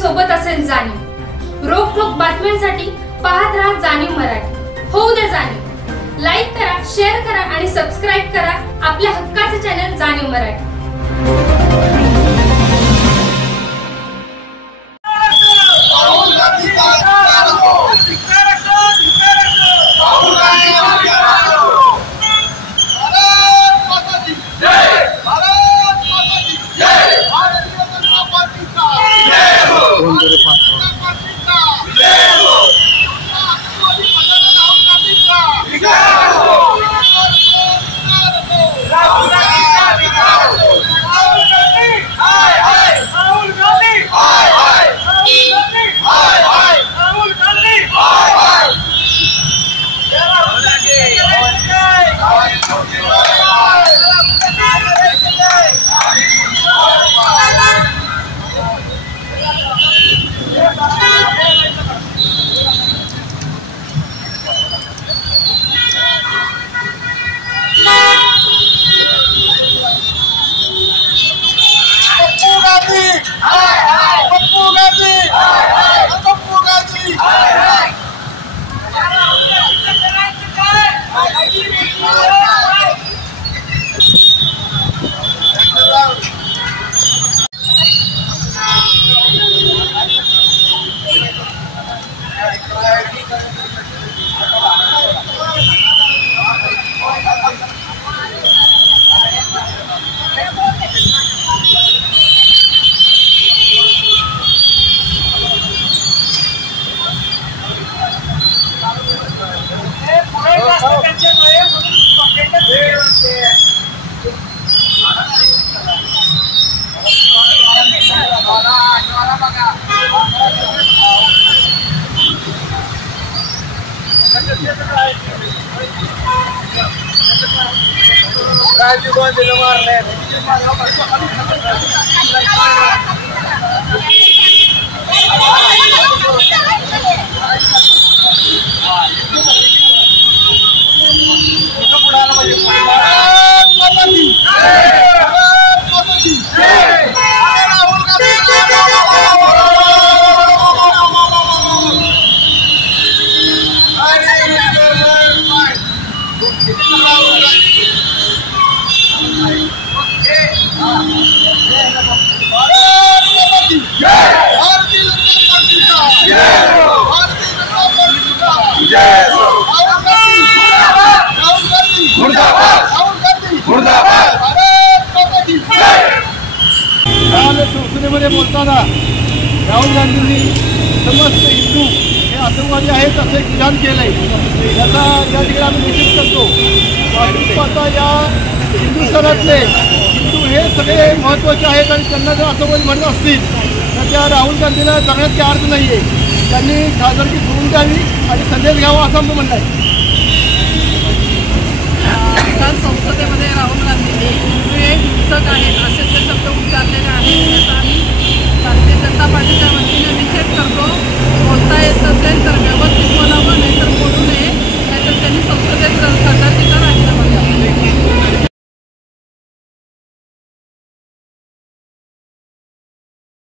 सोबत असेल जाणीव। रोखोक बातम्यांसाठी पाहत राहा जाणीव मराठी। होऊ दे जाणीव। लाईक करा, शेअर करा आणि सबस्क्राइब करा आपल्या हक्काचे चॅनल जाणीव मराठी। संसदेमध्ये बोलताना राहुल गांधींनी समस्त हिंदू हे आतंकवादी आहेत असे एक विधान केलंय। याचा या ठिकाणी आम्ही निषेध करतो। वास्तविकता या हिंदुस्थानातले हिंदू हे सगळे महत्त्वाचे आहेत आणि त्यांना जर आतंकवादी म्हणत असतील तर त्या राहुल गांधीला जगण्यात काही अर्थ नाही आहे। त्यांनी खासदारकी सोडून द्यावी आणि संदेश घ्यावा असं आमचं म्हणणं आहे। संसदेमध्ये राहुल गांधींनी हिंदू हे हिंसक आहेत असे शब्द उच्चारलेले आहेत।